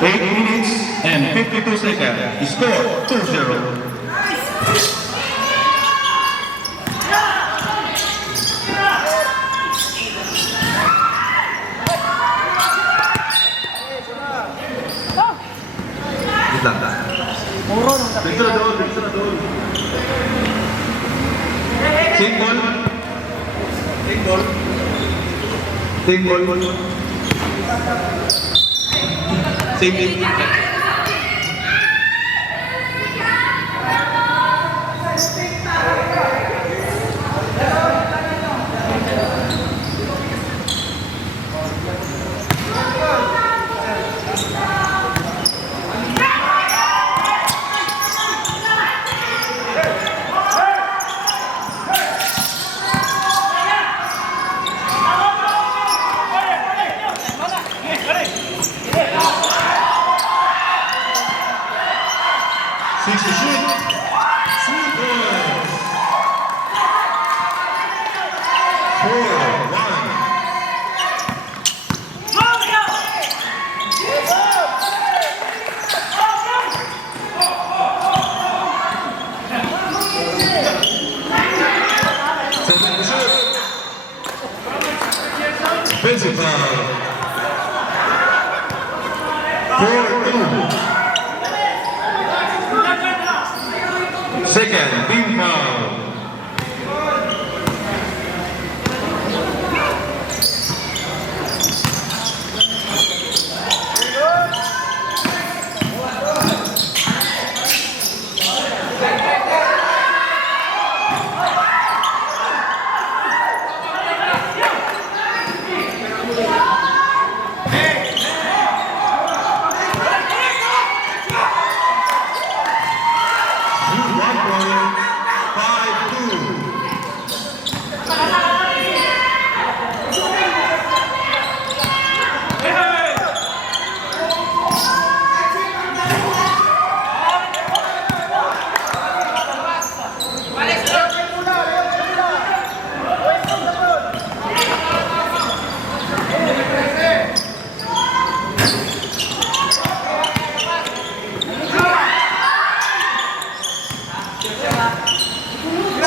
8 minutes and 52 seconds. Score 2-0. Take ball. Same. Offensive foul. 4-2. Second, team foul.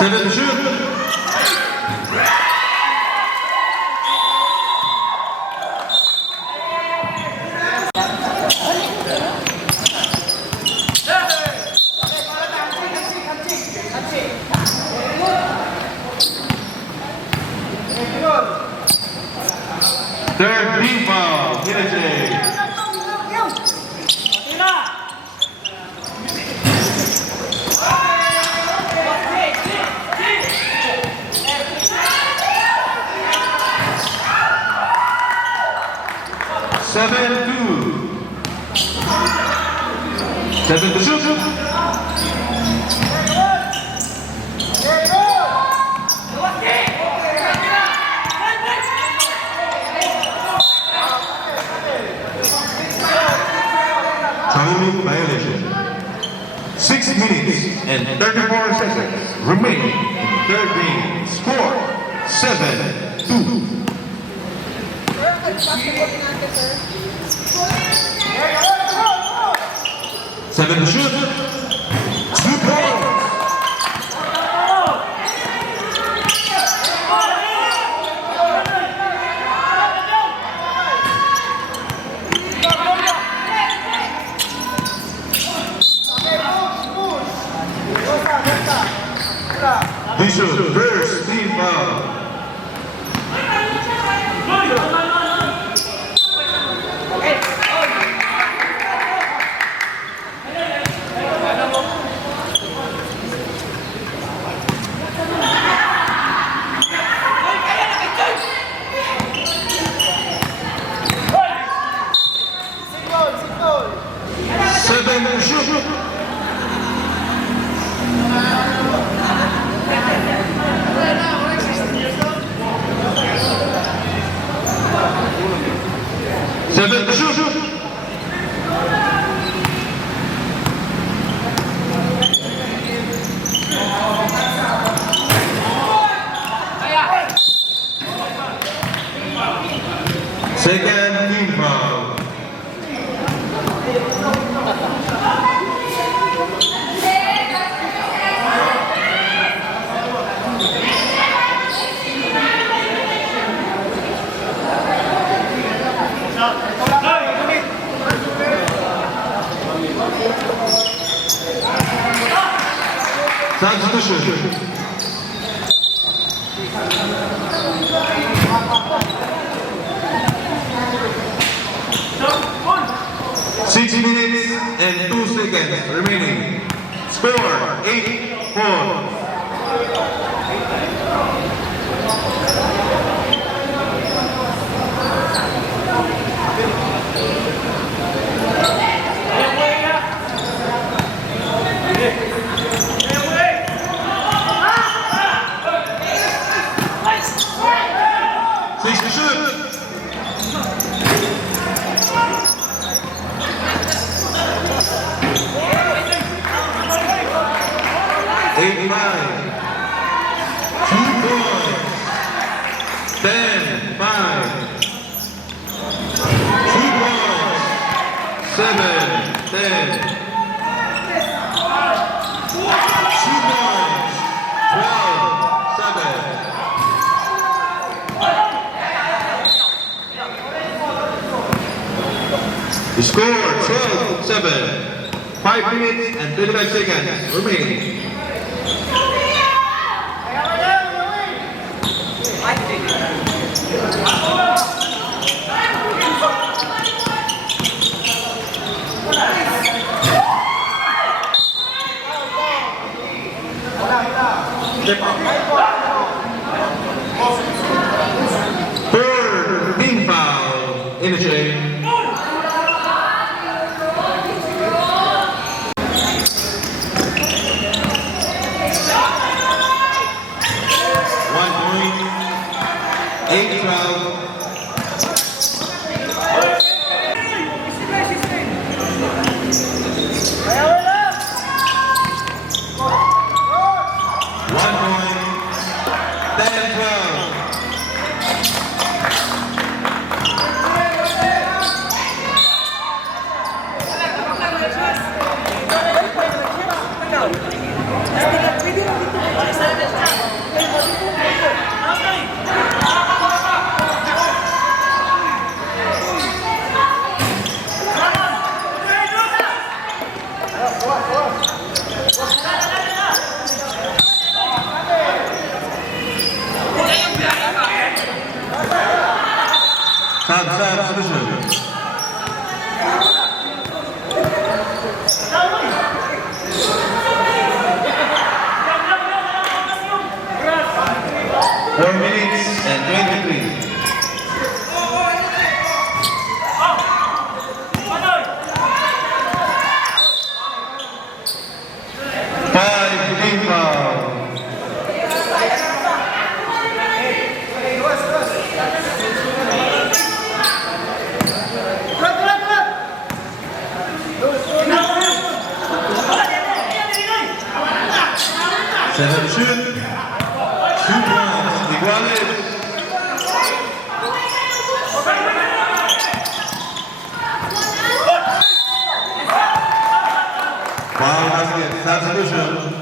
Seven to shoot. Third team foul. PJ. 7-2. 7 to shoot. Time violation. 6 minutes and 34 seconds remaining in the third game. Score 7-2. 7 to shoot. 2 points. Bishop first team foul. Shoot. submission. 6 minutes and 2 seconds remaining. Score 8-4. The score 12-7. 5 minutes and 35 seconds remaining. Third team foul in the chain. Submission. 4 minutes and 23. Seven shoot, 2 points, iguales. Foul basket, substitution.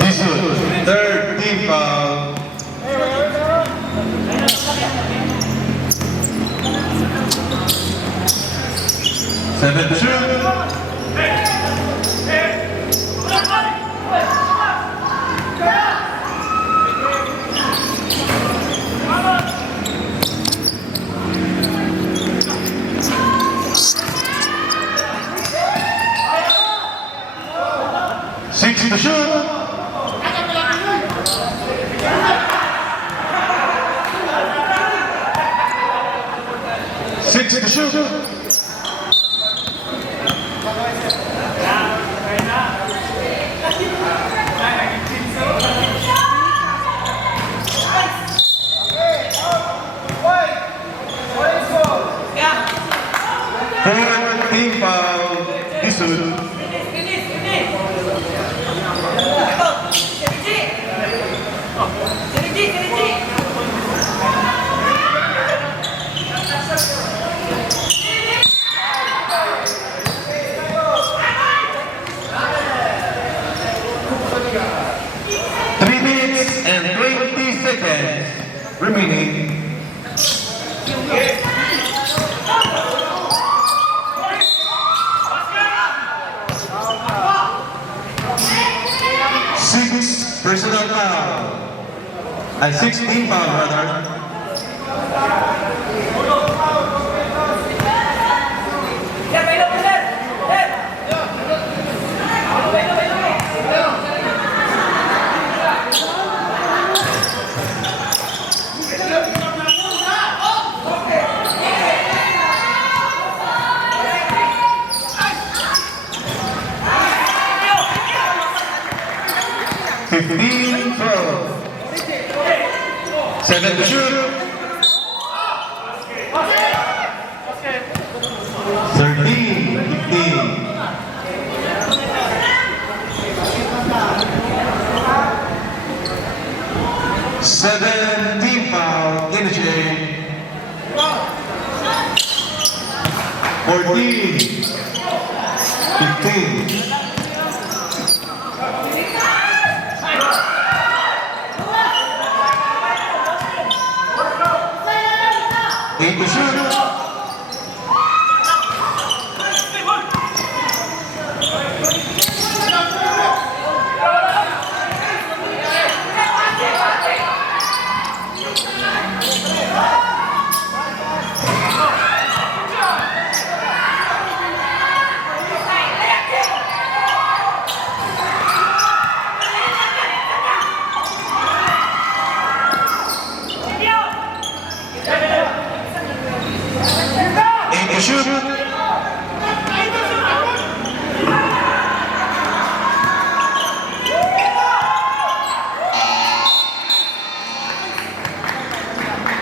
This is third team foul. Seven shoot. Six to shoot. Six to shoot. Fourth team foul. This is 3 minutes and 20 seconds remaining. Six personal foul. 16 foul rather. Fifteen, 12. 7 to shoot. 13, 15. Seventeen foul, energy. 14, 15. Eight to shoot. Shoot.